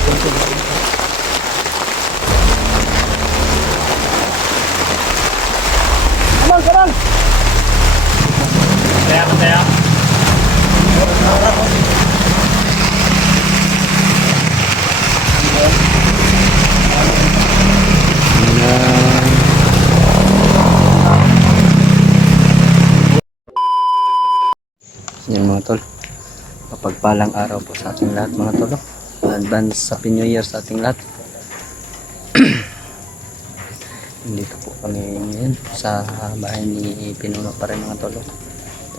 Kamang, kamang! Kaya, kaya. Yan mga tol, mapagpalang araw po sa ating lahat mga tol. Advance Happy New Year sa ating lahat. Dito po kami ngayon sa bahay ni Pinuno pa rin mga tol.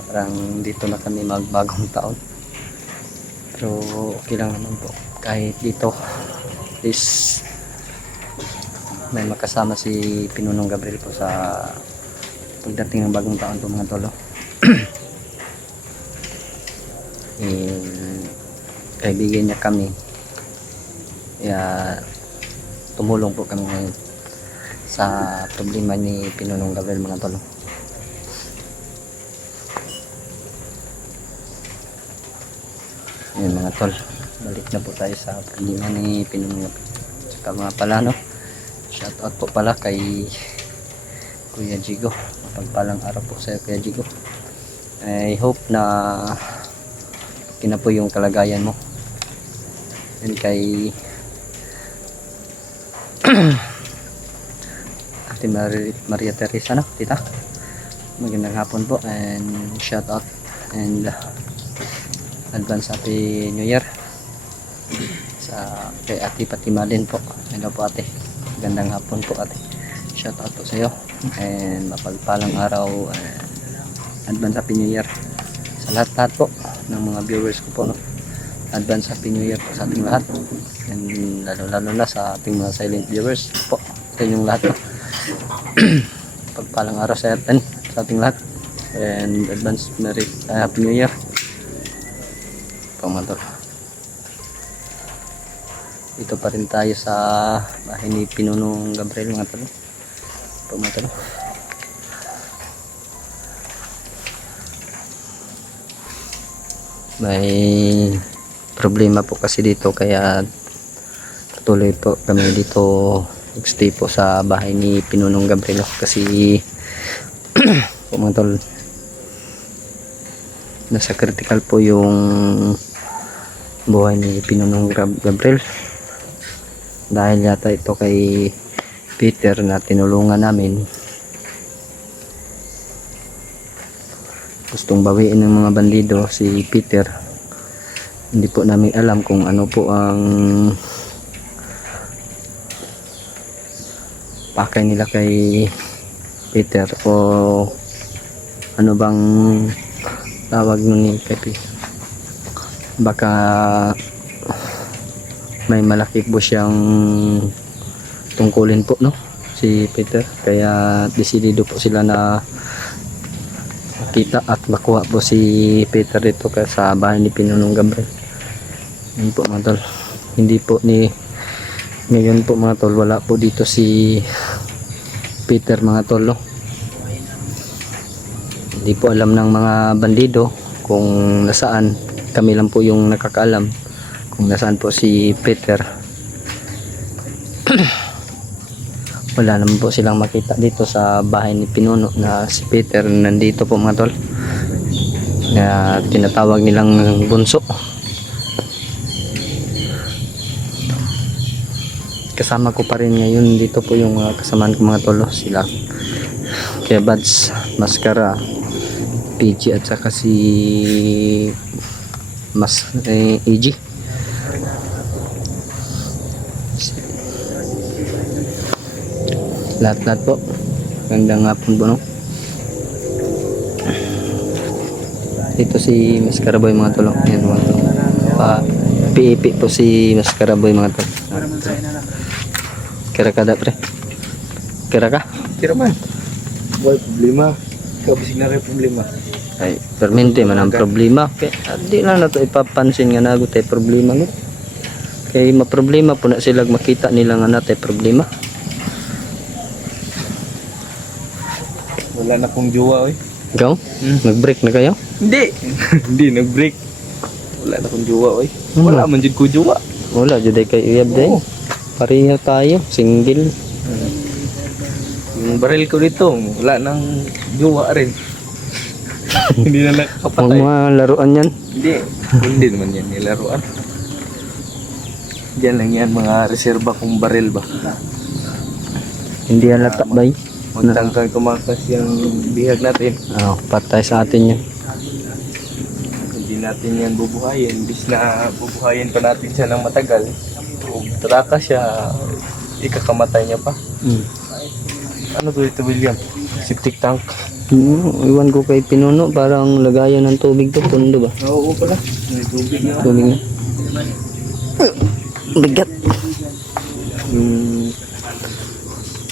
Parang dito na kami magbagong taon, pero okay lang naman po kahit dito is may makasama si Pinunong Gabriel po sa pagdating ng bagong taon po mga tol. Kaibigan niya kami, kaya tumulong po kami ngayon sa problema ni Pinunong Gabriel mga tol. Ayan mga tol, balik na po tayo sa problema ni Pinunong Gabriel. Tsaka mga pala no, shout out po pala kay Kuya Jigo. Mapagpalang araw po sa Kuya Jigo. I hope na na po yung kalagayan mo. And kay Ate Maria Teresa no, tita, magandang hapon po and shout out and advance Happy New Year sa kay Ate Fatima din po. Hello po ate, magandang hapon po ate, shout out po sa iyo and mapagpalang araw and advance Happy New Year sa lahat po ng mga viewers ko po no. Advance Happy New Year po sa ating lahat and lalo na sa ating mga silent viewers po, sa inyong lahat po. Pagpalang araw sa ating lahat and advance Happy New Year po mga tol. Dito pa rin tayo sa bahay ni Pinunong Gabriel mga tol po mga tol. May problema po kasi dito kaya tuloy po kami dito nagstay po sa bahay ni Pinunong Gabriel kasi po mga tol, nasa critical po yung buhay ni Pinunong Gabriel dahil yata ito kay Peter na tinulungan namin. Gustong bawiin ng mga bandido si Peter. Hindi po namin alam kung ano po ang pakay nila kay Peter o ano bang tawag nun ni kay Peter. Baka may malaki po siyang tungkulin po no si Peter, kaya desidido po sila na kita at makuha po si Peter dito sa bahay ni Pinunong Gabriel. Yun po mga tol, hindi po ni ngayon po mga tol, wala po dito si Peter mga tol no? Hindi po alam ng mga bandido kung nasaan, kami lang po yung nakakaalam kung nasaan po si Peter. Wala naman po silang makita dito sa bahay ni Pinuno na si Peter nandito po mga tol, na tinatawag nilang bunso. Kasama ko pa rin ngayon dito po yung mga kasamaan ko mga tol, sila kaya Bads, Mascara, PG at saka si EG. Lahat po, gandang hapon po no. Dito si Mascara Boy mga tol, yan mga tol, PEP po si Mascara Boy mga tol. Kira ka da pre, kira ka? Kira man. Boy, problema. Ikaw bisig na rin problema. Ay, permente man ang problema. Kaya di lang na ito ipapansin nga nago tayo problema no. Kaya maproblema po na sila makita nila nga natin problema. Wala na pong jowa oy. Ikaw? Nag-break na kayo? Hindi. Hindi nag-break. Wala na pong jowa oy. Wala man jud ko jowa. Wala, juday kay uyab day. Pareho tayo, single. Yung baril ko dito, wala nang jowa rin. Hindi na Ang nakakapatay. mga laruan yan. Hindi naman yan nilaruan. Diyan lang yan, mga reserba kong baril ba. Hindi halata bay. Magtangkang tumakas yung bihag natin. Patay sa atin yan. Hindi natin yan bubuhayin. Imbis na bubuhayin pa natin siya ng matagal. Kung traka siya, ikakamatay niya pa. Ano to ito, William? Septic tank. Iwan ko kay Pinuno, parang lagayan ng tubig to, pundo ba? Oo pala. May tubig na. Tubig na. Bigat.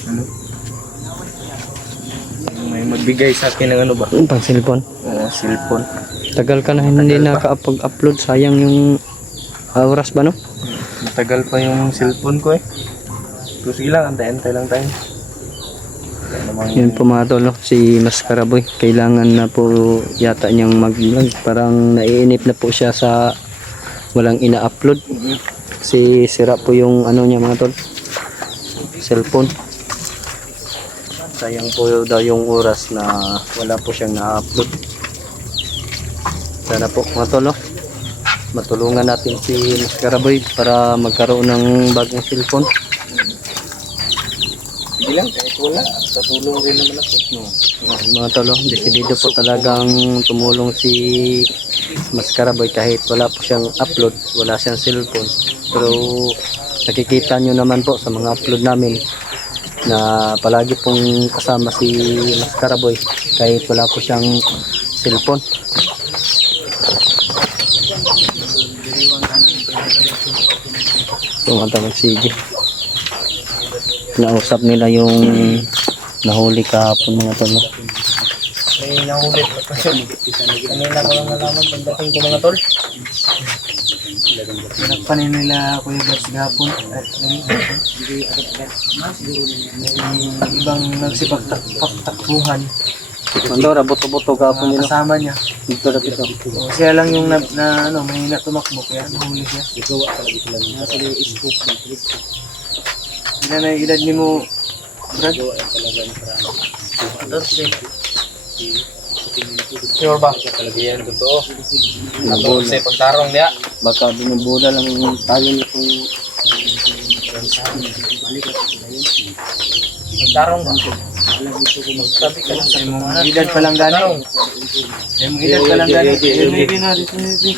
Ano? May magbigay sa akin ng ano ba? Pang cellphone. Oo, cellphone. Tagal ka na hindi nakapag-upload, sayang yung oras ba no? Matagal pa yung cellphone ko eh. So sige lang, antay-antay lang tayo. Kaya namang- Yun po mga tol, no? Si Mascaraboy, kailangan na po yata niyang mag-vlog. Parang naiinip na po siya sa walang ina-upload. Kasi sira po yung ano niya mga tol, cellphone. Sayang po daw yung oras na wala po siyang na-upload. Sana po mga tol, no? Matulungan natin si Mascaraboy para magkaroon ng bagong cellphone. Sige lang, kahit wala. Tatulong rin naman ako. Mga tolo, desidido po talagang tumulong si Mascaraboy kahit wala po siyang upload, wala siyang cellphone. Pero nakikita nyo naman po sa mga upload namin na palagi pong kasama si Mascaraboy kahit wala po siyang cellphone. Tumatawag si G. Nausap nila yung nahuli kahapon mga tol. May nahulit pa kasi. Kanina ko lang nalaman pagdating ko mga tol. Pinagpanin nila Kuya Bats gapon. May ibang nagsipagtakbuhan. Mandora, boto-boto kahapon nila. Kasama niya. Dito na dito. O, siya lang yung ano, mahina tumakbo kaya nahuli siya. Ilan na yung edad ni mo, Brad? Sure ba? Yan, totoo. Ano kasi pagtarong niya? Baka binubola lang tayo nitong Pagtarong ba? Sabi ka lang sa mong edad pa lang gano'n. Sa mong edad pa lang gano'n. Maybe na, dito maybe.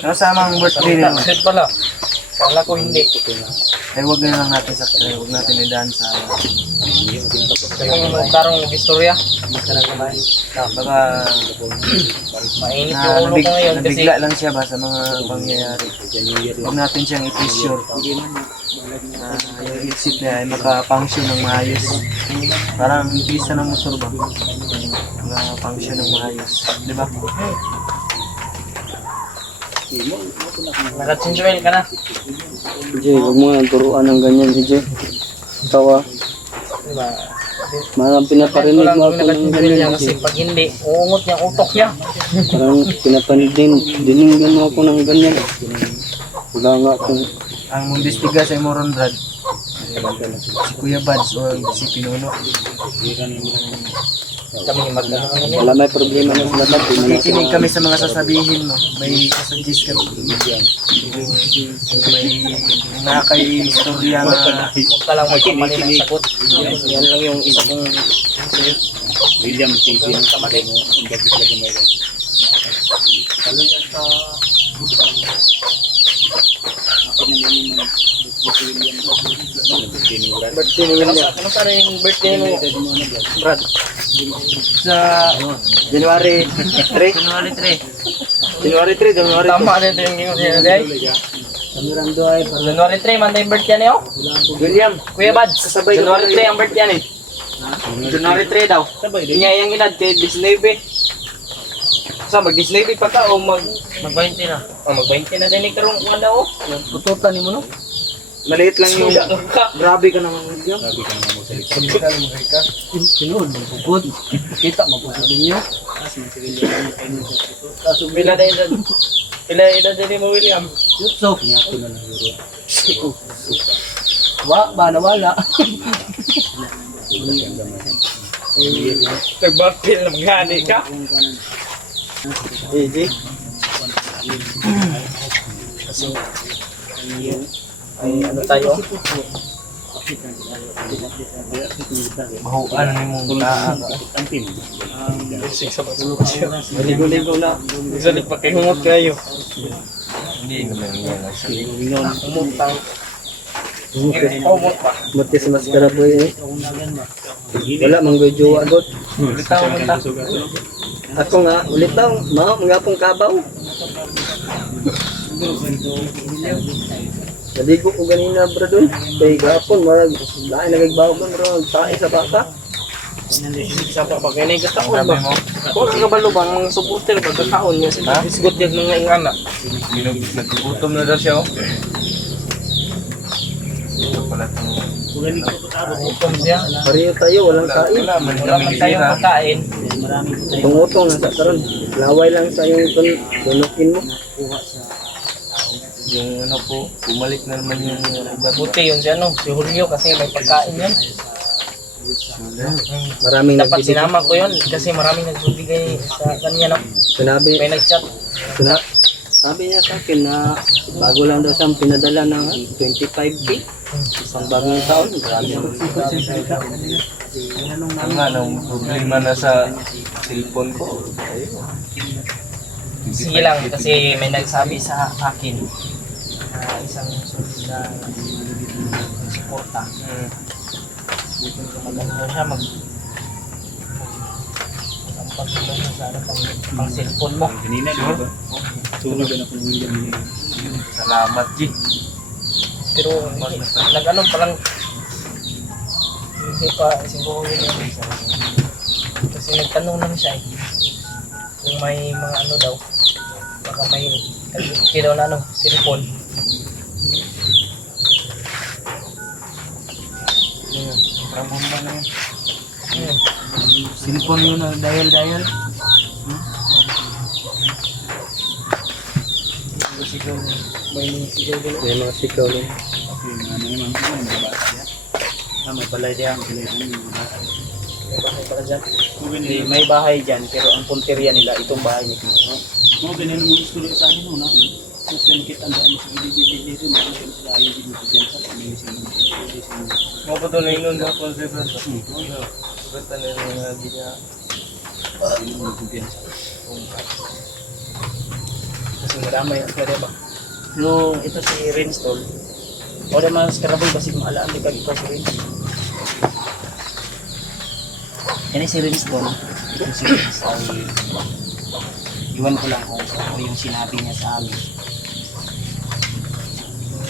Kasama ang birthday nila. Kasi pala. Kala ko hindi. Ay huwag na lang natin sa huwag natin idaan sa yung magtarong istorya. Baka mainit yung ulo ko ngayon kasi nabigla lang siya ba sa mga pangyayari. Huwag natin siyang i-pressure. Yung isip niya ay maka-function ng maayos. Parang pisa ng motor ba? Maka-function ng maayos. Di ba? Naka-change ka na. Jay, huwag mo nga turuan ng ganyan si Jay. Tawa. Diba? Marang pinaparinig mo ako ng Naka-change ganyan kasi kasi pag hindi, uungot yung utok niya. parang dininggan mo ako ng ganyan. Wala nga akong Ang mundistiga sa Moron Brad, si Kuya Bads o si Pinuno. Kami magkano wala may problema na sila natin. Nakikinig kami sa mga sasabihin mo. May sasuggest kami. May nakaka-istorya na huwag ka lang magkamali ng sagot. Yan lang yung isa kong William T.V. Kamali. Kalo yan sa birthday ni William. Ano sa rin birthday mo, Brad? Sa January 3. January 3. January 3, January 3. Tama na ito yung gingon niya, day. January 3, man tayong birthday niyo? William, Kuya Bads, January 3 ang birthday ni. January 3 daw. Niya yung edad kay Disney. Sa mag-Disney pa ka o mag-20 na? O mag-20 na din karong wala o. Pututan ni mo no? Maliit lang yung grabe ka naman video. Grabe ka naman mo sa likod. Sinuod, magpupod. Kita, mapupod ninyo. Kaso bila na edad. Ila din mo, William. So, ba nawala. Nagbarpil na magani ka. Easy. Kasi, ay ano tayo? Mahuan ni mong Maligo-ligo na. Isalik pa kay humot kayo. Hindi naman yan. Umutang. Umut pa. Buti sa maskara po eh. Wala, manggoy jowa agot. Ulitaw mo ta. Ako nga, ulit daw, mga pong kabaw. Naligo ko ganina bro dun. Kaya gapon, marag, lahat nagagbaw ko bro, tae sa bata. Isa pa pag ganay kataon ba? Kung ang kabalo ba, ang supporter ba kataon niya sila. Isgot niya mga ingana. Nagkukutom na daw siya oh. Ito pala itong utom siya. Pariyo tayo, walang kain. Wala man tayong pagkain. Itong utong nasa karon. Laway lang sa yung tunukin mo. Yung ano po, bumalik na naman yung buti yun si ano, si Julio kasi may pagkain yan. Maraming Dapat nagbibigay. sinama ko yun kasi maraming nagbibigay sa kanya no. Sinabi, May nag-chat. sabi niya sa akin na bago lang daw siyang pinadala ng 25K. Isang bagong taon. Grabe. Ang anong problema na sa cellphone ko. Sige lang kasi may nagsabi sa akin na isang sulit na suporta. Maganda siya mag-ampat mo na sa ano, pang cellphone mo. Sure? Salamat, G. Pero nag-ano palang hindi pa siguro yun. Kasi nagtanong lang siya eh. Kung may mga ano daw, baka may daw na ano, cellphone. Parang bomba na yun. Cellphone yun na dial. Sigaw, may sigaw din. May mga sikaw din. May balay diyan, May bahay pala dyan. may bahay diyan pero ang punteriya nila itong bahay nito. Mo ganyan mo gusto sa akin no na. Mas kan kita ang daan sa dito mga sila ay dito diyan sa amazing. Mga pa doon na yun na concept na ito. Basta na yung mga ginya. Kasi madamay ang pwede ba? No, ito si Renstol. O naman sa karabol basig mo alaan di kag ikaw si Rens. Yan si Renstol. Ito si Renstol. Iwan ko lang kung ano yung sinabi niya sa amin.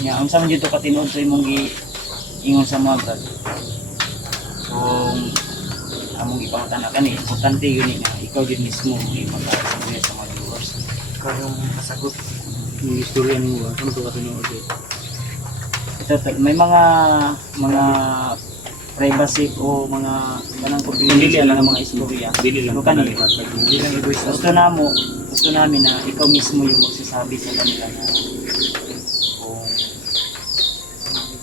Nga, ang saan dito katinood sa imong ingon sa mga brad. Kung among ipangutana ka ni, importante yun nga, ikaw din mismo ipagkasabi sa mga viewers. Ikaw yung kasagot. Yung istorya mo ba? Ano to katinood eh? Ito, may mga privacy o mga ganang confidential na mga istorya. Dili lang Ano kanina? Dili lang egoista. Gusto namin na ikaw mismo yung magsasabi sa kanila na kung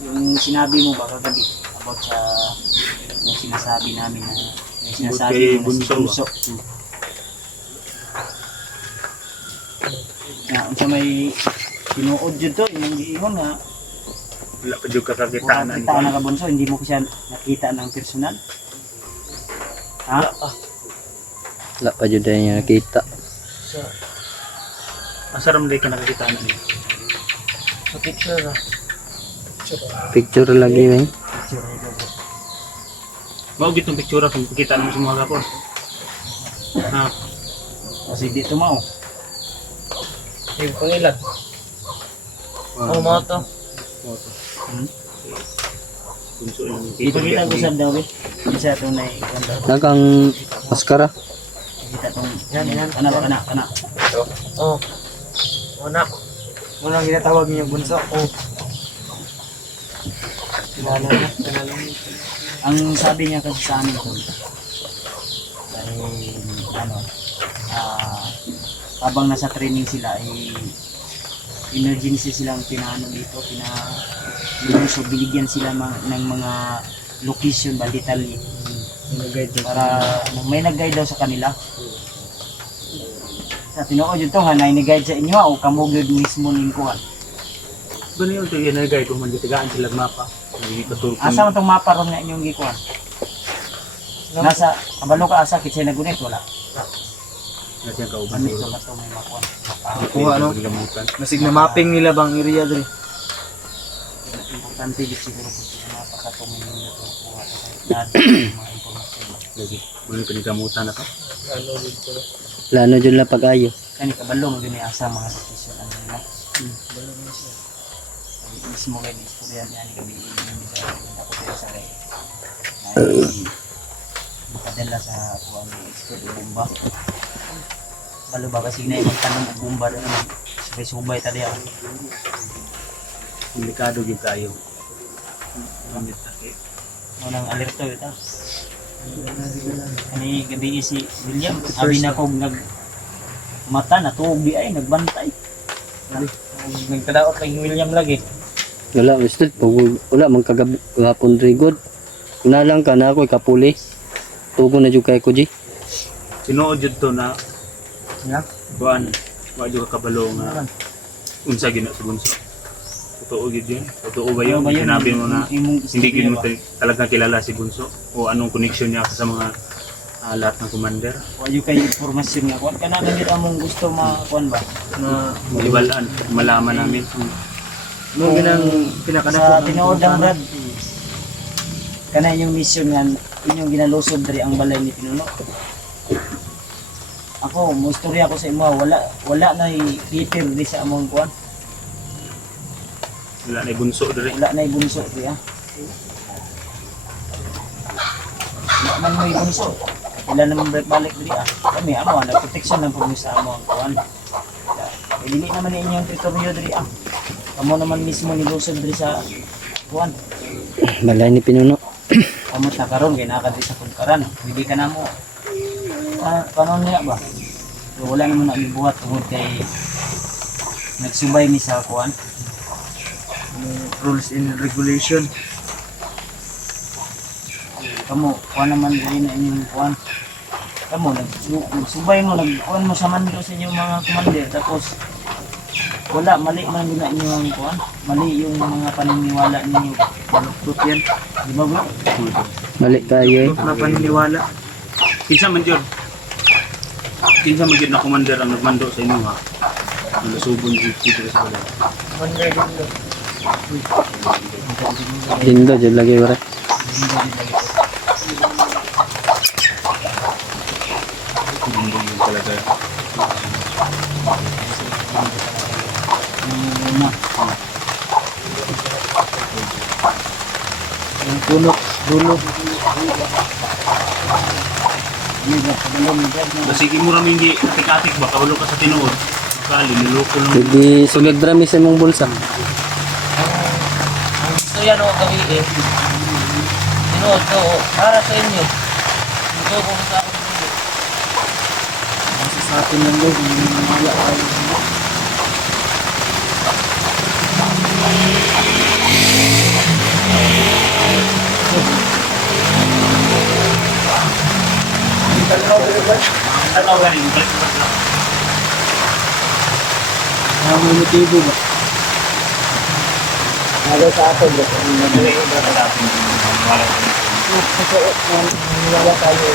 yung sinabi mo baka gabi about sa yung sinasabi namin na yung sinasabi mo na si Bunso. Na unsa may tinuod jud to imong giingon nga Wala pa jud wala kakakitaan kita na ka Bunso, hindi mo ko siya nakita ng personal. Ha? Wala pa dyan niya nakita. Asaram dai ka nakakitaan ni. Sa picture na. Picture lagi may. Mao gitong picture kung kita mo sa mga kapon. Ha. Kasi dito mao. Yung pangilan. Oh, mga to. Bunso yung Dito kita ko sa daw isa to na ikanda. Nagang maskara. Kita tong Yan. kana. Oh. Una. Unang ginatawag niyo bunso. Oh. Kilala na. Ang sabi niya kasi sa amin ko ay ano habang nasa training sila ay emergency silang pinaano dito, so binigyan sila ng mga location ba, detalye para may nag-guide daw sa kanila. Sa tinuod yun to nga, na ini-guide sa inyo o kamo gyud mismo ning kuha. Gano'n yung ito yung nagay kung manggitigaan sila mapa. Nagigituturo Asa man tong mapa ron nga inyong gikuha? Nasa kabalo ka asa kitsa nagunit wala. Kasi ang kauban Ano ito ka to may makuha. Kuha, no? Masig na mapping nila bang area dre. Importante di siguro kung sino mapakatungin nila ito kuha lahat ng mga impormasyon. Lagi. Muna pinigamutan na to. Plano dyan lang pag-ayo. Kani kabalo mo gani asa mga location ano nila. Mismo gani istorya niya ni gabi ini sa ako sa kay. Makadala sa kuwang istorya bomba. Balo ba kasi na magtanong og bomba na naman. Subay tadi ako. Delikado yung kayo. Gamit taki. Unang alerto ito. Kani gabi si William, abi na ko mata na tuog di ay nagbantay. Nagkadaot kay William lagi. Wala, Mr. Wala, magkagapon rigod. Una lang ka na ako, ikapuli. Tugo na dyan kay ko, G. Sinuod yun to na Ya. kuan. Wala yung kabalo nga. Unsa gina sa bunso. Totoo yun. Totoo ba yun? Sinabi mo na hindi gin mo talaga kilala si bunso o anong connection niya sa mga lahat ng commander. Wayo kay informasyon nga kuan kana gid among gusto makuan ba Na Malibalaan, malaman namin. mo ginang sa pinakanako tinuod ang Brad. Kana yung mission nga inyong ginalusod diri ang balay ni Pinuno. Ako, mo istorya ko sa imo, wala na Peter di sa among kuan. Wala na bunso diri. Wala na ibunso diya. Wala man may ibunso. Wala naman balik diri ah. Kami amo nagproteksyon ng pumis sa amo ang kuan. Dili naman ni inyong teritoryo diri ah. Kamo naman mismo nilusod diri sa kuan. Balay ni Pinuno. Kamot na karon kay naka diri sa Pulkaran. Pwede ka na mo. Paano niya ba? So, wala naman na ibuhat tungod kay nagsubay mi sa kuan. rules and regulation. Kamu, kuan naman diri na inyong kuan. Kamu nagsubay mo nagkuan mo sa mando sa inyong mga commander tapos wala mali man gina inyong kuan. Mali yung mga paniniwala ninyo. Baluktot yan. Di ba bro? Mali tayo eh. Na paniniwala. Kinsa man jud? Kinsa man jud na commander ang nagmando sa inyo ha? Nalusubon dito sa balay. Dindo dyan lagi, pare. Hindi yun talaga. Yung puno, dulo. Basigi mo rami hindi atik-atik ba? Kabalo ka sa tinuod. Kali, niloko lang. Hindi sugag drami sa imong bulsa. Gusto yan o gawin eh. Sinuot ko para sa inyo. Ito kung sa akin dito. Sa atin lang daw, wala tayo. Ano ba rin? May motibo ba? Nagaw sa atin, wala tayo.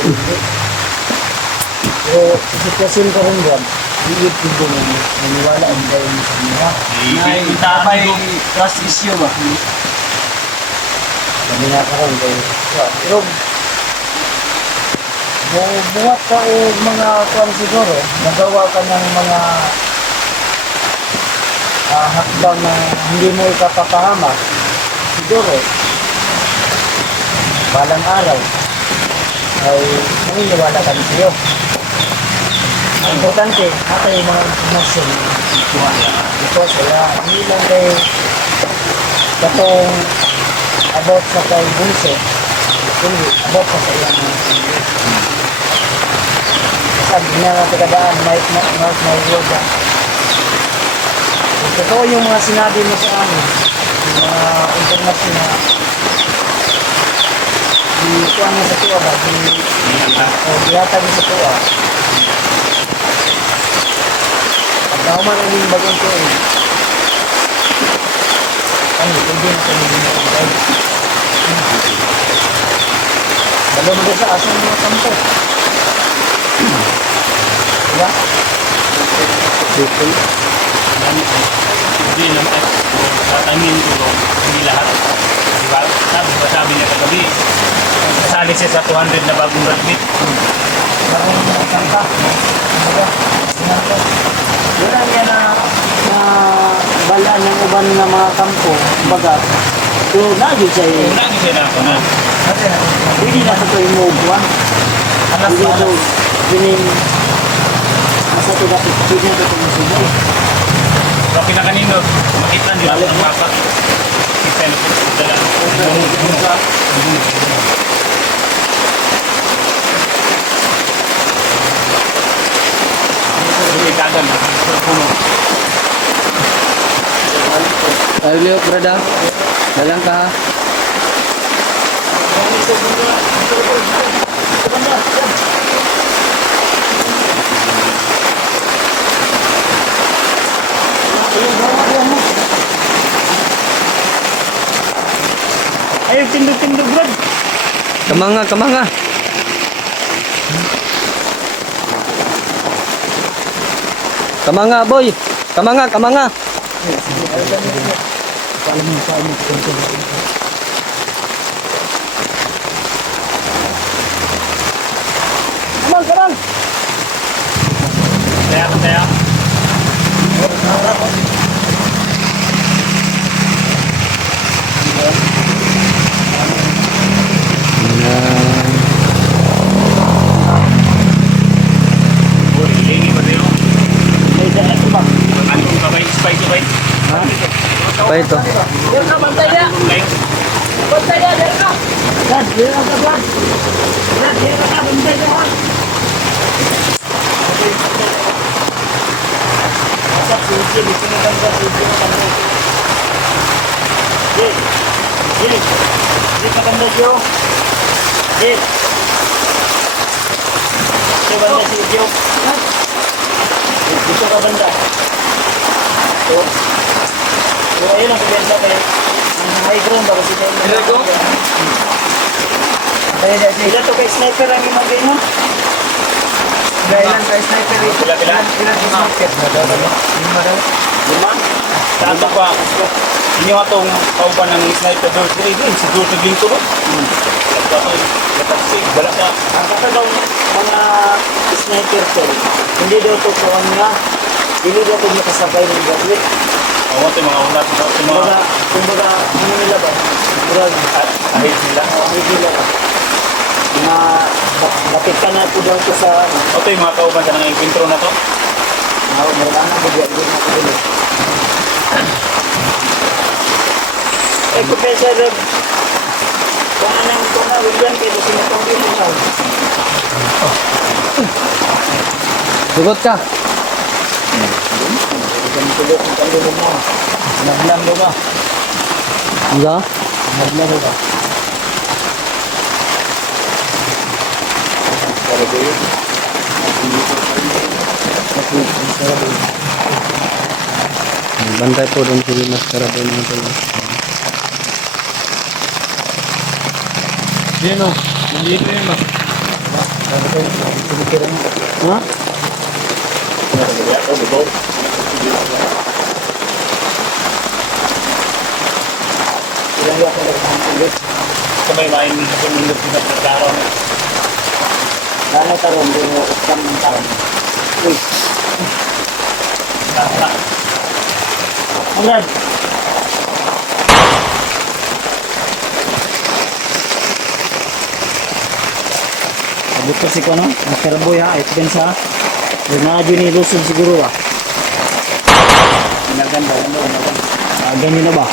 Pero sa sitwasyon ko rin dyan, iit ko mo, naniwala ang tayo mo sa mga. May trust issue ba? Sabi nga ka rin kayo. Pero, buhat ka o mga kwan siguro, nagawa ka ng mga hakbang na hindi mo ikapapahama, siguro, balang araw, ay naniniwala kami sa iyo. Ang importante, ata yung mga informasyon because wala, hindi lang kay katong about sa kay bunso, kundi about pa sa iyang mga sindi. Kasi hindi na natin kadaan, may yoga. totoo yung mga sinabi mo sa amin, yung mga information na kuha mo sa tuwa ba? Biyatag mo sa tuwa. Pagkahuman ang yung bagong tuwa. Ano, pwede na sa mga mga. Dalawa mo sa asan mga kampo. Diba? Hindi naman. Tatangin ko hindi lahat. Diba? Sabi niya kagabi. Kasali siya sa 200 na bagong graduate. Parang kanta. Diba? Sinanto. Wala niya na bala ng uban ng mga kampo. Baga, pero nagyo siya eh. Una ko siya na ako na. Hindi na ito yung mubuan. Anas Hindi na ito, anas. dining, masa ito dapat, hindi na ito masubay. Pero pinakanino, makita nila ang mapa. Kita na kita lang. Ikagan. Puno. Ayo, brada. Dalang ka. Ayo, tindog-tindog, Brad. Kamanga, kamanga. Kamanga, boy. Kamanga, kamanga. Kamang, kamang. Kaya, kaya. Hindi ba tayo? May dala ko ba? Ano kung kabay, spy ko ba? Apa itu? Diyan ka, bantay na. Bantay na, diyan ka. Brad, diyan ka, Brad. Brad, diyan ka, bantay na. Masap, suci, di sini kan, Brad, suci, kan, Brad. Jit, Jit, Jit, makan baju. Jit. Coba benda si video. Dito ka banda. Tuh. So, ayun ang pagbensa kayo. Ang high ground ba kasi kayo? High ground? Ila to kay sniper ang imong game mo? Gailan ka sniper ito. Pila-pila? Ilan is market na daw. Lima daw. Lima? Tato pa. Inyo atong kauban ng sniper doon. Doon, siguro naging to ba? Wala ka. Ang kakagaw mga sniper to, hindi daw to kawan nga. Hindi daw to makasabay ng graduate. Oo, ito yung mga una ito. Kumbaga, ano nila ba? Murag, Kahit nila. ahid nila ba? Na, bakit ka na po daw to sa, Ito yung mga kauban sa nang-enkwentro na to. murag na bigyan din ako dito. Eh, Professor, kung anong William, kayo sinatong din mo. Sugot ka. Tulog ang kalulog mo. Naglam mo ba? Iya. Naglam mo ba? Para ko yun. Bantay po doon si Mas Karabon mga tol. Yan o. Nandito yun ba? Ha? Ilang yung ako nagpapagod. Sabay main kung nindot na nagkaroon. Lalo taron, hindi mo iskam ng taron. Uy, Conrad! Abot ko si Kono, ang karaboy ha, ito din sa Renadyo ni Luzon siguro ba? Ganyan na ba?